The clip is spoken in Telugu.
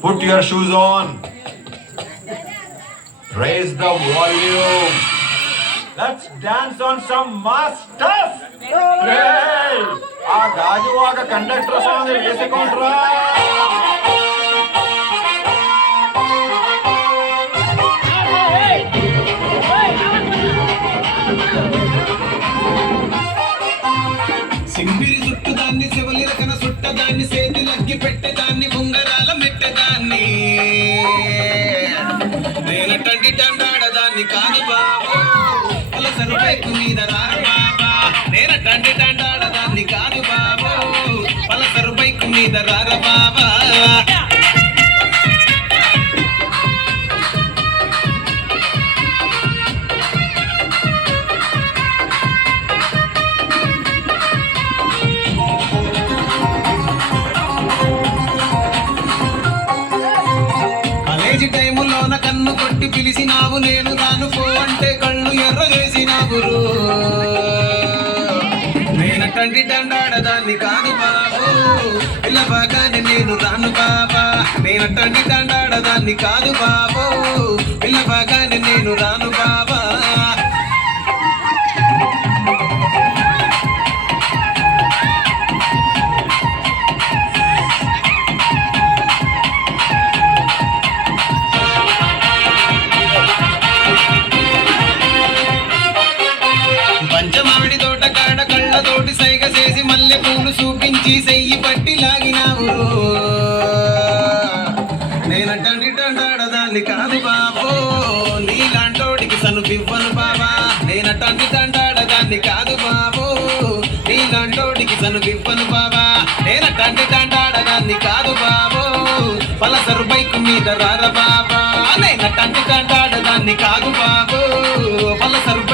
Put your shoes on. Raise the volume. Let's dance on some mass stuff. Hey! ఆ గాజువాక కండక్టర్ సాంగ్ వేసుకుంటారా? సింపిరి చుట్టుదాన్ని శివలిరకన సుట్టదాన్ని సేతులగ్గి పెట్టేదాన్ని ఉంగరాల మెట్టేదాన్ని నేనటండి దండాడదాన్ని కాదు బాబు అలసరు బైకు మీద రారు బాబా నేనటండి దండాడదాన్ని కాదు బాబు పలసరు బైకు మీద రార బాబా టైములోన కన్ను కొట్టి పిలిచినావు నేను రాను పో అంటే కళ్ళు ఎర్ర చేసినావు నేనటండి దండాడదాన్ని కాదు బాబు పిల్లబాగానే నేను రాను బాబా నేనటండి దండాడదాన్ని కాదు బాబు పిల్లబాగానే నేను రాను బాబా పంచమామిడి తోట కాడ కళ్ళతోటి సైగ చేసి మల్లె పూలు చూపించి సెయ్యి పట్టి లాగినావు నేనటండి దండాడదాన్ని కాదు బాబో నీలాంటోడికి సనుపివ్వను బాబా నేనటండి దండాడదాన్ని కాదు బాబో నీలాంటోడికి సనుపివ్వను బాబా నేనటండి దండాడదాన్ని కాదు బాబో పలసరు బైకు మీద రార బాబా నేనటండి దండాడదాన్ని కాదు బాబో పలసరు